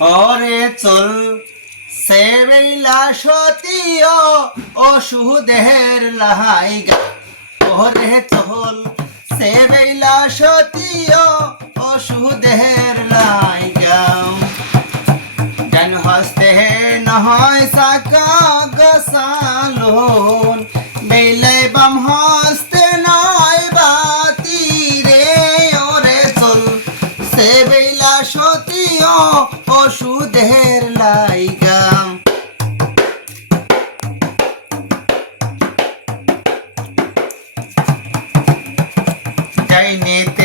ওরে চল, সে বেলা সতীয় ওষুধের লাহাইগা ওরে চল, সে বেলা সতীয় ওষুধের লাইগা ডান হস্তে নহয় সাকা গসালোন বেলে বাম হস্তে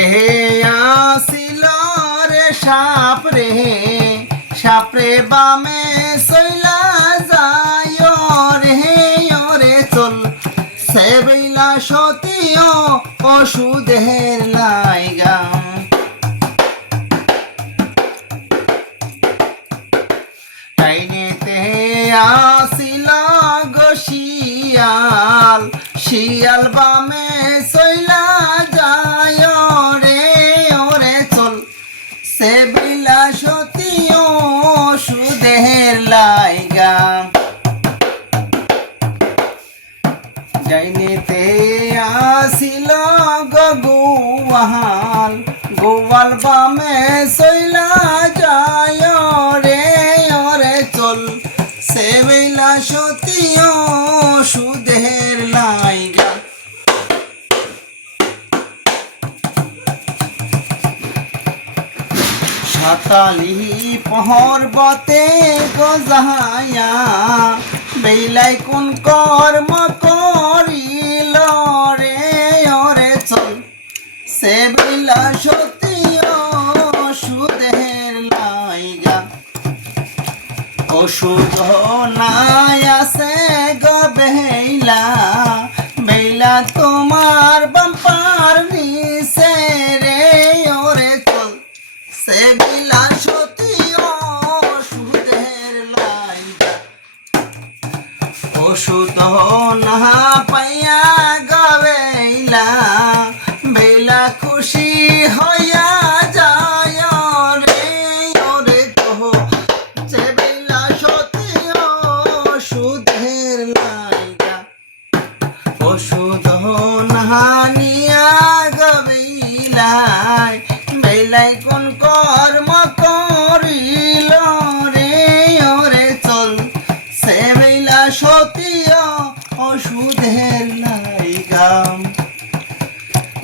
ডাইনেতে আসিল রে সাপ রে। সাপ রে বামে সইলা যায় রে ওরে চল। সে বেলা সতীয় ওষুধের লাইগা টাইনেতে আসিল গো শিয়াল। শিয়াল বামে সইলা যাইনেতে আসিল গোয়াল। গোয়াল বামে সইলা যায় রে ওরে চল। সে বেলা সতীয় সুদের লাইগা সাতালি পহর্বতে গজায়া বেলাই কোন কর্ম সে ওষুধ নাই আছে গো বেলা তোমার বাম্পার নিসে রে ওরে চল। সে বেলা সতীয় সুদের লাইগা। ওষুধ না পাইয়া ওষুধ নাহানিয়া গবিলায় বেলাই কোন কর্ম করিল রে, ওরে চল। সে বেলা সতীয় ওষুধের লাইগাম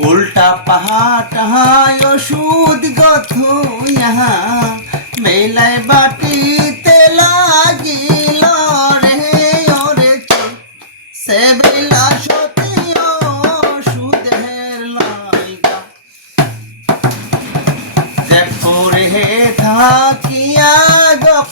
উল্টা পাহাটায় ওষুধ গথু ইহা বেলায় বাটিতে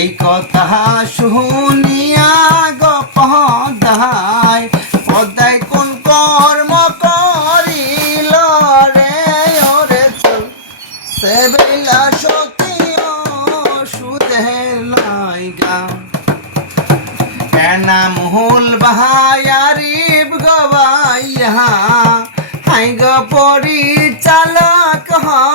এই কথা শুনিয়া গো পদায় কোন কর্ম করিল রে? ওরে চল, সে বেলা সতী সুদের লাইগা এনা মহুল বাহায়ারিব গবাইয়া, হাই গো পরিচালক হয়